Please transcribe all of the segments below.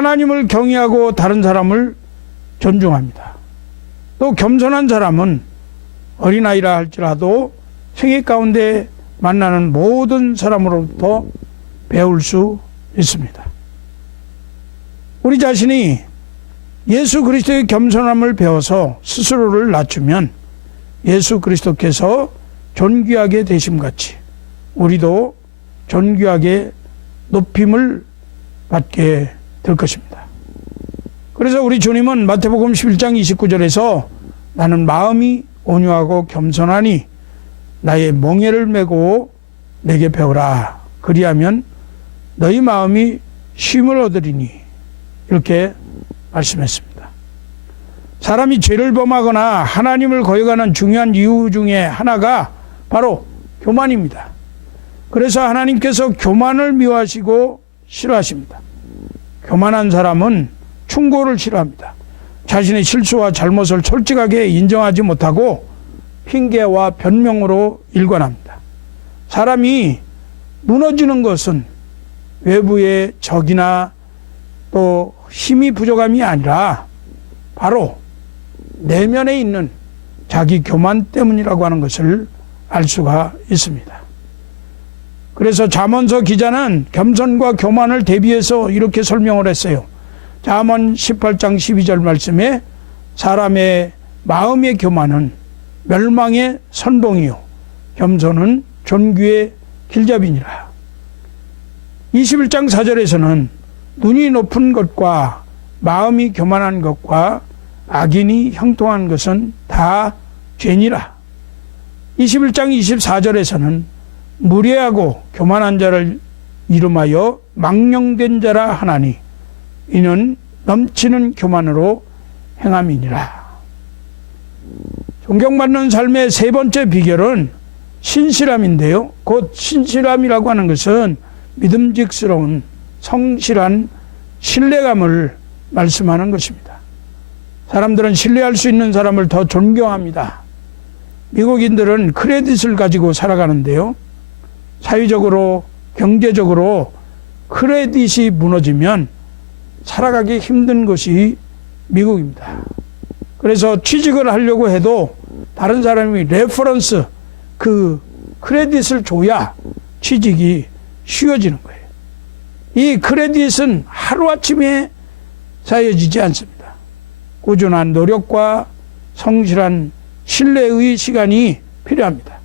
하나님을 경외하고 다른 사람을 존중합니다. 또 겸손한 사람은 어린아이라 할지라도 생애 가운데 만나는 모든 사람으로부터 배울 수 있습니다. 우리 자신이 예수 그리스도의 겸손함을 배워서 스스로를 낮추면 예수 그리스도께서 존귀하게 되심같이 우리도 존귀하게 높임을 받게 될 것입니다. 그래서 우리 주님은 마태복음 11장 29절에서 나는 마음이 온유하고 겸손하니 나의 멍에를 메고 내게 배우라. 그리하면 너희 마음이 쉼을 얻으리니 이렇게 말씀했습니다. 사람이 죄를 범하거나 하나님을 거역하는 중요한 이유 중에 하나가 바로 교만입니다. 그래서 하나님께서 교만을 미워하시고 싫어하십니다. 교만한 사람은 충고를 싫어합니다. 자신의 실수와 잘못을 솔직하게 인정하지 못하고 핑계와 변명으로 일관합니다. 사람이 무너지는 것은 외부의 적이나 또 힘이 부족함이 아니라 바로 내면에 있는 자기 교만 때문이라고 하는 것을 알 수가 있습니다. 그래서 잠언서 기자는 겸손과 교만을 대비해서 이렇게 설명을 했어요. 잠언 18장 12절 말씀에 사람의 마음의 교만은 멸망의 선봉이요 겸손은 존귀의 길잡이니라. 21장 4절에서는 눈이 높은 것과 마음이 교만한 것과 악인이 형통한 것은 다 죄니라. 21장 24절에서는 무례하고 교만한 자를 이름하여 망령된 자라 하나니 이는 넘치는 교만으로 행함이니라. 존경받는 삶의 세 번째 비결은 신실함인데요. 곧 신실함이라고 하는 것은 믿음직스러운 성실한 신뢰감을 말씀하는 것입니다. 사람들은 신뢰할 수 있는 사람을 더 존경합니다. 미국인들은 크레딧을 가지고 살아가는데요. 사회적으로 경제적으로 크레딧이 무너지면 살아가기 힘든 것이 미국입니다. 그래서 취직을 하려고 해도 다른 사람이 레퍼런스 그 크레딧을 줘야 취직이 쉬워지는 거예요. 이 크레딧은 하루아침에 쌓여지지 않습니다. 꾸준한 노력과 성실한 신뢰의 시간이 필요합니다.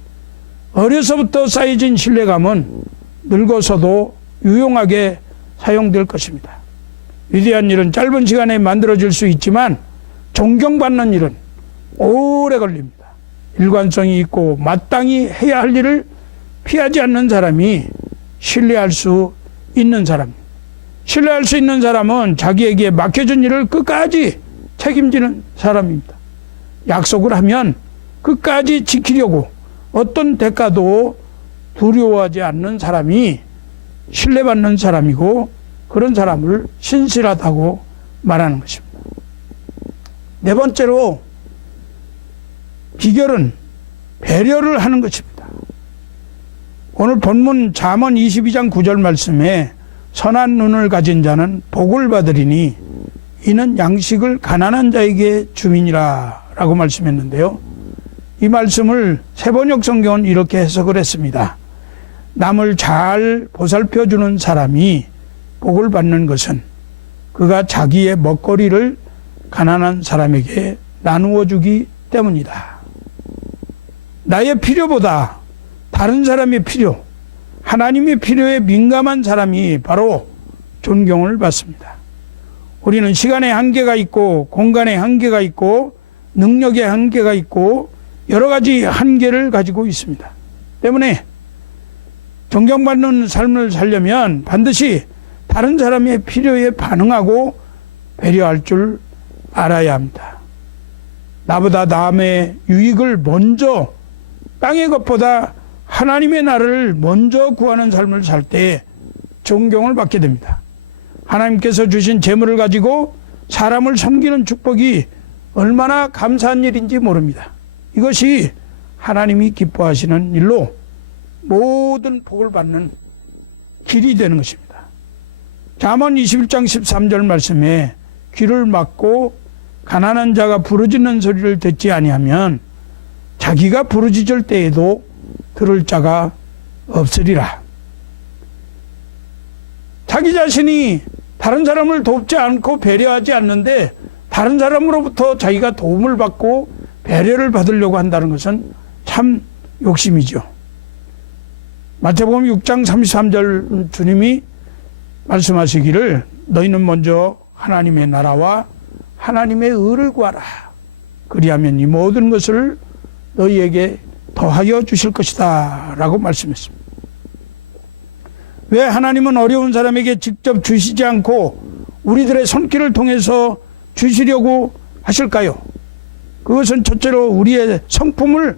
어려서부터 쌓여진 신뢰감은 늙어서도 유용하게 사용될 것입니다. 위대한 일은 짧은 시간에 만들어질 수 있지만 존경받는 일은 오래 걸립니다. 일관성이 있고 마땅히 해야 할 일을 피하지 않는 사람이 신뢰할 수 있는 사람입니다. 신뢰할 수 있는 사람은 자기에게 맡겨진 일을 끝까지 책임지는 사람입니다. 약속을 하면 끝까지 지키려고 어떤 대가도 두려워하지 않는 사람이 신뢰받는 사람이고 그런 사람을 신실하다고 말하는 것입니다. 네 번째로 비결은 배려를 하는 것입니다. 오늘 본문 잠언 22장 9절 말씀에 선한 눈을 가진 자는 복을 받으리니 이는 양식을 가난한 자에게 주민이라 라고 말씀했는데요. 이 말씀을 세번역 성경은 이렇게 해석을 했습니다. 남을 잘 보살펴주는 사람이 복을 받는 것은 그가 자기의 먹거리를 가난한 사람에게 나누어 주기 때문이다. 나의 필요보다 다른 사람의 필요, 하나님의 필요에 민감한 사람이 바로 존경을 받습니다. 우리는 시간의 한계가 있고 공간의 한계가 있고 능력의 한계가 있고 여러 가지 한계를 가지고 있습니다. 때문에 존경받는 삶을 살려면 반드시 다른 사람의 필요에 반응하고 배려할 줄 알아야 합니다. 나보다 남의 유익을 먼저 땅의 것보다 하나님의 나라를 먼저 구하는 삶을 살 때 존경을 받게 됩니다. 하나님께서 주신 재물을 가지고 사람을 섬기는 축복이 얼마나 감사한 일인지 모릅니다. 이것이 하나님이 기뻐하시는 일로 모든 복을 받는 길이 되는 것입니다. 잠언 21장 13절 말씀에 귀를 막고 가난한 자가 부르짖는 소리를 듣지 아니하면 자기가 부르짖을 때에도 들을 자가 없으리라. 자기 자신이 다른 사람을 돕지 않고 배려하지 않는데 다른 사람으로부터 자기가 도움을 받고 배려를 받으려고 한다는 것은 참 욕심이죠. 마태복음 6장 33절 주님이 말씀하시기를 너희는 먼저 하나님의 나라와 하나님의 의를 구하라. 그리하면 이 모든 것을 너희에게 더하여 주실 것이다 라고 말씀했습니다. 왜 하나님은 어려운 사람에게 직접 주시지 않고 우리들의 손길을 통해서 주시려고 하실까요? 그것은 첫째로 우리의 성품을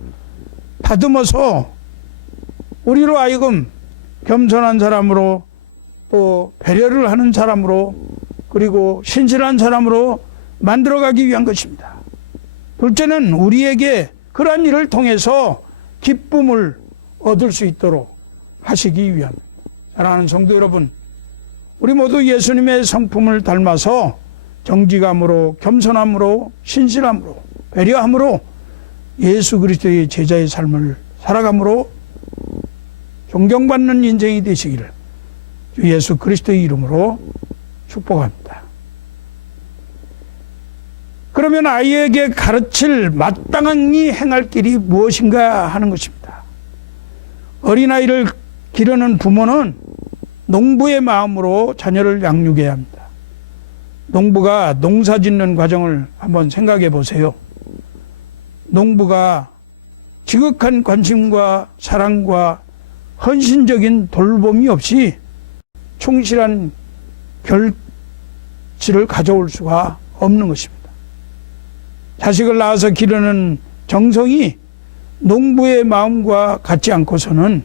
다듬어서 우리로 하여금 겸손한 사람으로 또 배려를 하는 사람으로 그리고 신실한 사람으로 만들어가기 위한 것입니다. 둘째는 우리에게 그러한 일을 통해서 기쁨을 얻을 수 있도록 하시기 위함입니다. 사랑하는 성도 여러분, 우리 모두 예수님의 성품을 닮아서 정직함으로 겸손함으로 신실함으로 배려함으로 예수 그리스도의 제자의 삶을 살아감으로 존경받는 인생이 되시기를 주 예수 그리스도의 이름으로 축복합니다. 그러면 아이에게 가르칠 마땅히 행할 길이 무엇인가 하는 것입니다. 어린아이를 기르는 부모는 농부의 마음으로 자녀를 양육해야 합니다. 농부가 농사 짓는 과정을 한번 생각해 보세요. 농부가 지극한 관심과 사랑과 헌신적인 돌봄이 없이 충실한 결실을 가져올 수가 없는 것입니다. 자식을 낳아서 기르는 정성이 농부의 마음과 같지 않고서는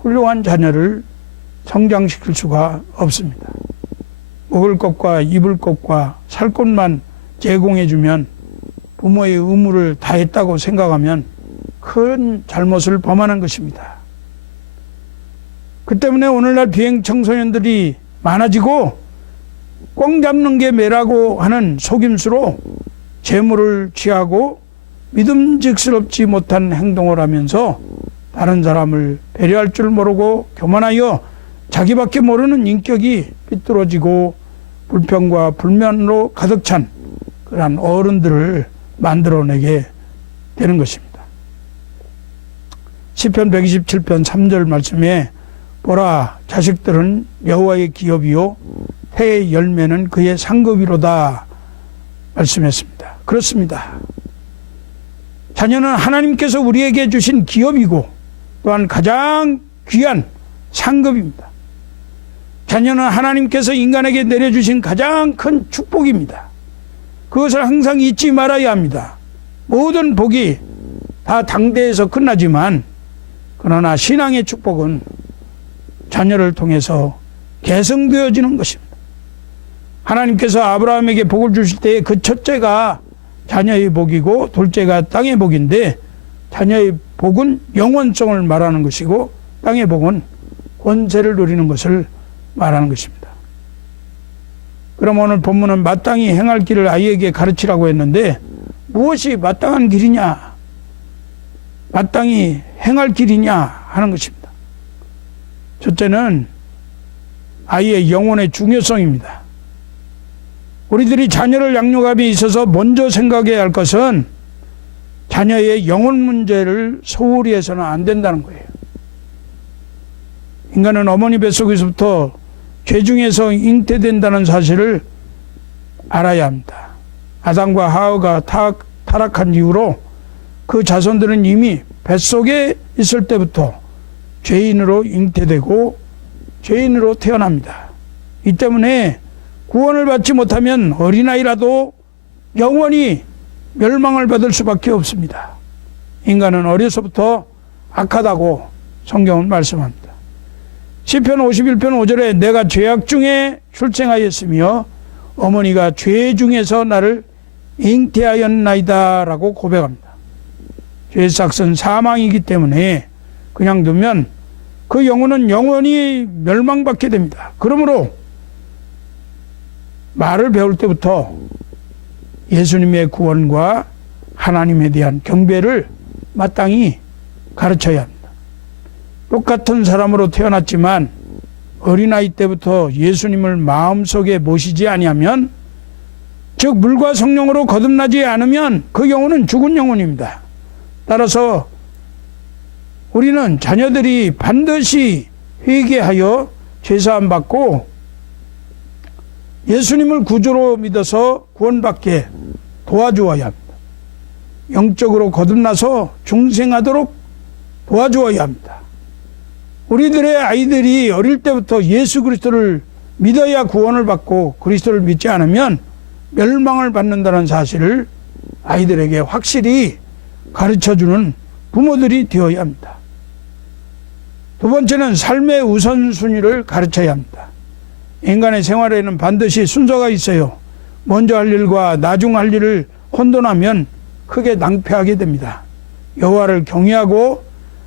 훌륭한 자녀를 성장시킬 수가 없습니다. 먹을 것과 입을 것과 살 것만 제공해주면 부모의 의무를 다했다고 생각하면 큰 잘못을 범하는 것입니다. 그 때문에 오늘날 비행 청소년들이 많아지고 꽝 잡는 게 매라고 하는 속임수로 재물을 취하고 믿음직스럽지 못한 행동을 하면서 다른 사람을 배려할 줄 모르고 교만하여 자기밖에 모르는 인격이 삐뚤어지고 불평과 불만으로 가득 찬 그러한 어른들을 만들어내게 되는 것입니다. 시편 127편 3절 말씀에 보라 자식들은 여호와의 기업이요 해의 열매는 그의 상급이로다 말씀했습니다. 그렇습니다. 자녀는 하나님께서 우리에게 주신 기업이고 또한 가장 귀한 상급입니다. 자녀는 하나님께서 인간에게 내려주신 가장 큰 축복입니다. 그것을 항상 잊지 말아야 합니다. 모든 복이 다 당대에서 끝나지만 그러나 신앙의 축복은 자녀를 통해서 계승되어지는 것입니다. 하나님께서 아브라함에게 복을 주실 때 그 첫째가 자녀의 복이고 둘째가 땅의 복인데 자녀의 복은 영원성을 말하는 것이고 땅의 복은 권세를 누리는 것을 말하는 것입니다. 그럼 오늘 본문은 마땅히 행할 길을 아이에게 가르치라고 했는데 무엇이 마땅한 길이냐 마땅히 행할 길이냐 하는 것입니다. 첫째는 아이의 영혼의 중요성입니다. 우리들이 자녀를 양육함에 있어서 먼저 생각해야 할 것은 자녀의 영혼 문제를 소홀히 해서는 안 된다는 거예요. 인간은 어머니 뱃속에서부터 죄 중에서 잉태된다는 사실을 알아야 합니다. 아담과 하와가 타락한 이후로 그 자손들은 이미 뱃속에 있을 때부터 죄인으로 잉태되고 죄인으로 태어납니다. 이 때문에 구원을 받지 못하면 어린아이라도 영원히 멸망을 받을 수밖에 없습니다. 인간은 어려서부터 악하다고 성경은 말씀합니다. 시편 51편 5절에 내가 죄악 중에 출생하였으며 어머니가 죄 중에서 나를 잉태하였나이다 라고 고백합니다. 죄의 삭은 사망이기 때문에 그냥 두면 그 영혼은 영원히 멸망받게 됩니다. 그러므로 말을 배울 때부터 예수님의 구원과 하나님에 대한 경배를 마땅히 가르쳐야 합니다. 똑같은 사람으로 태어났지만 어린아이 때부터 예수님을 마음속에 모시지 아니하면, 즉 물과 성령으로 거듭나지 않으면 그 영혼은 죽은 영혼입니다. 따라서 우리는 자녀들이 반드시 회개하여 죄사함 받고 예수님을 구주로 믿어서 구원받게 도와주어야 합니다. 영적으로 거듭나서 중생하도록 도와주어야 합니다. 우리들의 아이들이 어릴 때부터 예수 그리스도를 믿어야 구원을 받고 그리스도를 믿지 않으면 멸망을 받는다는 사실을 아이들에게 확실히 가르쳐주는 부모들이 되어야 합니다. 두 번째는 삶의 우선순위를 가르쳐야 합니다. 인간의 생활에는 반드시 순서가 있어요. 먼저 할 일과 나중 할 일을 혼돈하면 크게 낭패하게 됩니다. 여호와를 경외하고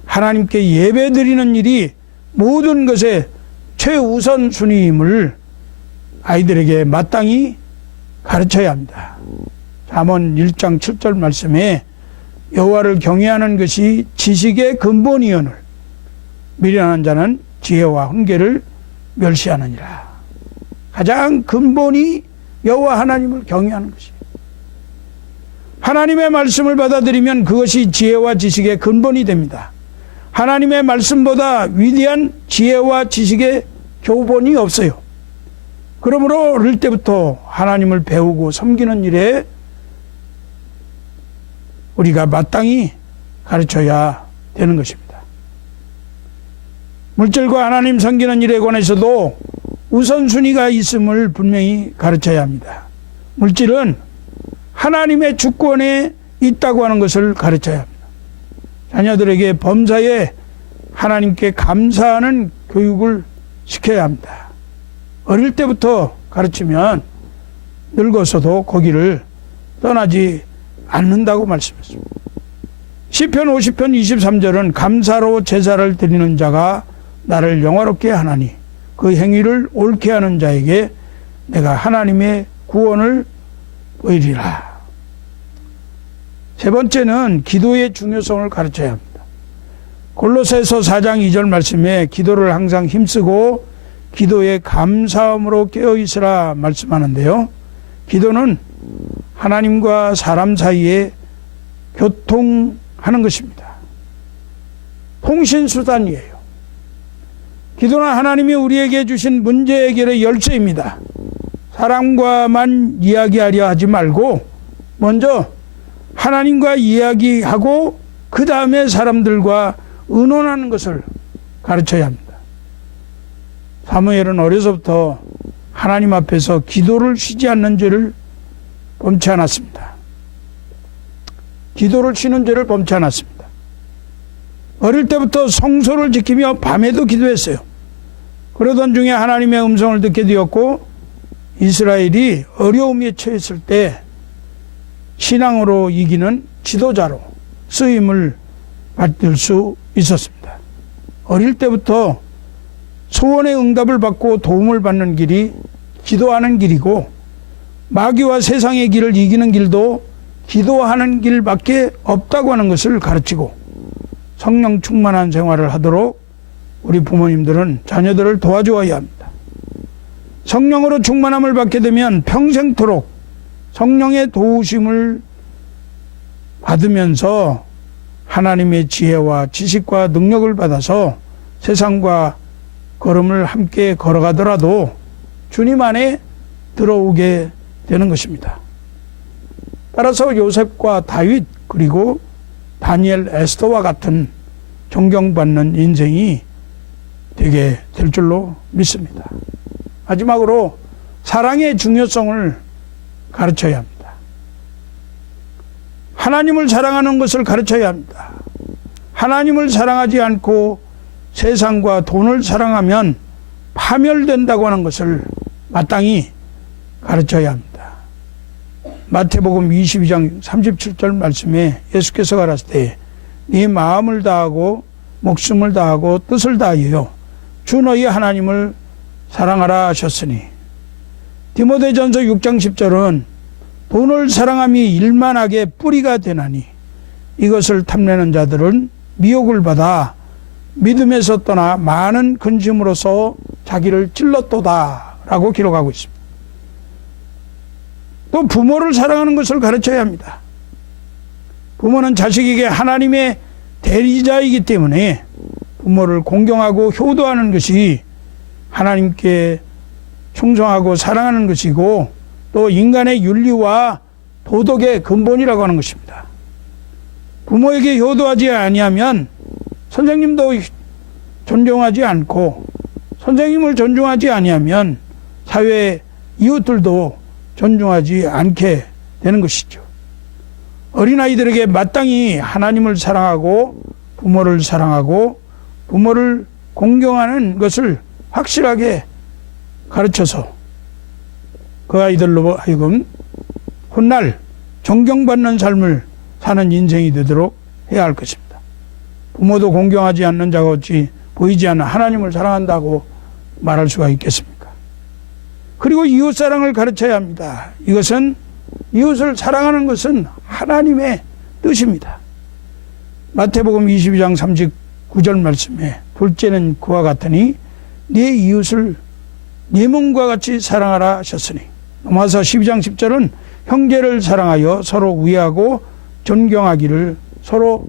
하나님께 예배드리는 일이 모든 것의 최우선순위임을 아이들에게 마땅히 가르쳐야 합니다. 잠언 1장 7절 말씀에 여호와를 경외하는 것이 지식의 근본이오늘 미련한 자는 지혜와 훈계를 멸시하느니라. 가장 근본이 여호와 하나님을 경외하는 것이에요. 하나님의 말씀을 받아들이면 그것이 지혜와 지식의 근본이 됩니다. 하나님의 말씀보다 위대한 지혜와 지식의 교본이 없어요. 그러므로 어릴 때부터 하나님을 배우고 섬기는 일에 우리가 마땅히 가르쳐야 되는 것입니다. 물질과 하나님 섬기는 일에 관해서도 우선순위가 있음을 분명히 가르쳐야 합니다. 물질은 하나님의 주권에 있다고 하는 것을 가르쳐야 합니다. 자녀들에게 범사에 하나님께 감사하는 교육을 시켜야 합니다. 어릴 때부터 가르치면 늙어서도 거기를 떠나지 않는다고 말씀했습니다. 시편 50편 23절은 감사로 제사를 드리는 자가 나를 영화롭게 하나니 그 행위를 옳게 하는 자에게 내가 하나님의 구원을 보이리라. 세 번째는 기도의 중요성을 가르쳐야 합니다. 골로새서 4장 2절 말씀에 기도를 항상 힘쓰고 기도에 감사함으로 깨어있으라 말씀하는데요. 기도는 하나님과 사람 사이에 교통하는 것입니다. 통신수단이에요. 기도는 하나님이 우리에게 주신 문제 해결의 열쇠입니다. 사람과만 이야기하려 하지 말고 먼저 하나님과 이야기하고 그 다음에 사람들과 의논하는 것을 가르쳐야 합니다. 사무엘은 어려서부터 하나님 앞에서 기도를 쉬지 않는 죄를 범치 않았습니다. 기도를 쉬는 죄를 범치 않았습니다. 어릴 때부터 성소를 지키며 밤에도 기도했어요. 그러던 중에 하나님의 음성을 듣게 되었고 이스라엘이 어려움에 처했을 때 신앙으로 이기는 지도자로 쓰임을 받을 수 있었습니다. 어릴 때부터 소원의 응답을 받고 도움을 받는 길이 기도하는 길이고 마귀와 세상의 길을 이기는 길도 기도하는 길밖에 없다고 하는 것을 가르치고 성령 충만한 생활을 하도록 우리 부모님들은 자녀들을 도와주어야 합니다. 성령으로 충만함을 받게 되면 평생토록 성령의 도우심을 받으면서 하나님의 지혜와 지식과 능력을 받아서 세상과 걸음을 함께 걸어가더라도 주님 안에 들어오게 되는 것입니다. 따라서 요셉과 다윗 그리고 다니엘, 에스더와 같은 존경받는 인생이 되게 될 줄로 믿습니다. 마지막으로 사랑의 중요성을 가르쳐야 합니다. 하나님을 사랑하는 것을 가르쳐야 합니다. 하나님을 사랑하지 않고 세상과 돈을 사랑하면 파멸된다고 하는 것을 마땅히 가르쳐야 합니다. 마태복음 22장 37절 말씀에 예수께서 가라사대 때 네 마음을 다하고 목숨을 다하고 뜻을 다하여 주 너희 하나님을 사랑하라 하셨으니 디모데전서 6장 10절은 돈을 사랑함이 일만하게 뿌리가 되나니 이것을 탐내는 자들은 미혹을 받아 믿음에서 떠나 많은 근심으로서 자기를 찔렀도다 라고 기록하고 있습니다. 또 부모를 사랑하는 것을 가르쳐야 합니다. 부모는 자식에게 하나님의 대리자이기 때문에 부모를 공경하고 효도하는 것이 하나님께 충성하고 사랑하는 것이고 또 인간의 윤리와 도덕의 근본이라고 하는 것입니다. 부모에게 효도하지 아니하면 선생님도 존중하지 않고 선생님을 존중하지 아니하면 사회 이웃들도 존중하지 않게 되는 것이죠. 어린아이들에게 마땅히 하나님을 사랑하고 부모를 사랑하고 부모를 공경하는 것을 확실하게 가르쳐서 그 아이들로 하여금 훗날 존경받는 삶을 사는 인생이 되도록 해야 할 것입니다. 부모도 공경하지 않는 자가 어찌 보이지 않는 하나님을 사랑한다고 말할 수가 있겠습니까? 그리고 이웃사랑을 가르쳐야 합니다. 이것은 이웃을 사랑하는 것은 하나님의 뜻입니다. 마태복음 22장 39절 말씀에 둘째는 그와 같으니 네 이웃을 네 몸과 같이 사랑하라 하셨으니 로마서 12장 10절은 형제를 사랑하여 서로 위하고 존경하기를 서로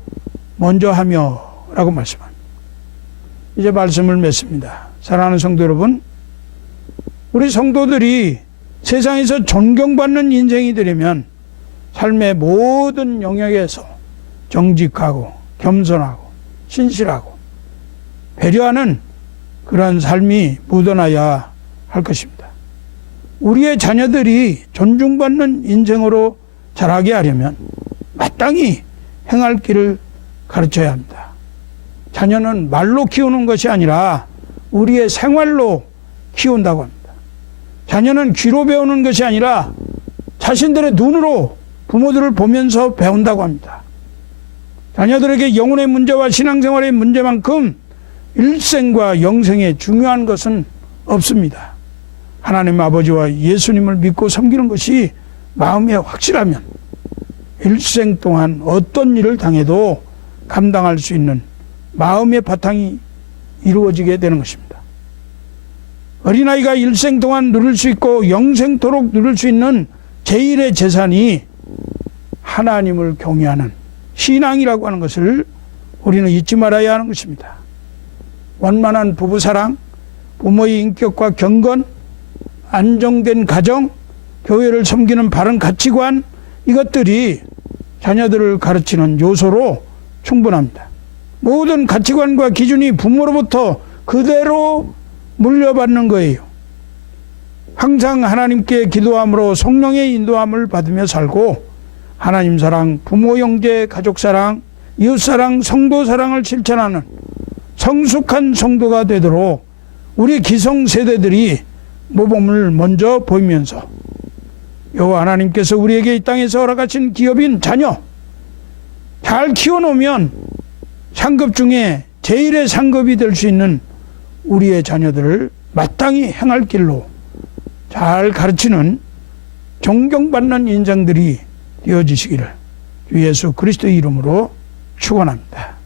먼저 하며 라고 말씀합니다. 이제 말씀을 맺습니다. 사랑하는 성도 여러분, 우리 성도들이 세상에서 존경받는 인생이 되려면 삶의 모든 영역에서 정직하고 겸손하고 신실하고 배려하는 그러한 삶이 묻어나야 할 것입니다. 우리의 자녀들이 존중받는 인생으로 자라게 하려면 마땅히 행할 길을 가르쳐야 합니다. 자녀는 말로 키우는 것이 아니라 우리의 생활로 키운다고 합니다. 자녀는 귀로 배우는 것이 아니라 자신들의 눈으로 부모들을 보면서 배운다고 합니다. 자녀들에게 영혼의 문제와 신앙생활의 문제만큼 일생과 영생에 중요한 것은 없습니다. 하나님 아버지와 예수님을 믿고 섬기는 것이 마음에 확실하면 일생 동안 어떤 일을 당해도 감당할 수 있는 마음의 바탕이 이루어지게 되는 것입니다. 어린아이가 일생 동안 누릴 수 있고 영생토록 누릴 수 있는 제1의 재산이 하나님을 경외하는 신앙이라고 하는 것을 우리는 잊지 말아야 하는 것입니다. 원만한 부부사랑, 부모의 인격과 경건, 안정된 가정, 교회를 섬기는 바른 가치관, 이것들이 자녀들을 가르치는 요소로 충분합니다. 모든 가치관과 기준이 부모로부터 그대로 물려받는 거예요. 항상 하나님께 기도함으로 성령의 인도함을 받으며 살고 하나님 사랑, 부모, 형제, 가족 사랑, 이웃 사랑, 성도 사랑을 실천하는 성숙한 성도가 되도록 우리 기성세대들이 모범을 먼저 보이면서 여호와 하나님께서 우리에게 이 땅에서 허락하신 기업인 자녀 잘 키워놓으면 상급 중에 제1의 상급이 될 수 있는 우리의 자녀들을 마땅히 행할 길로 잘 가르치는 존경받는 인생들이 되어지시기를 주 예수 그리스도의 이름으로 축원합니다.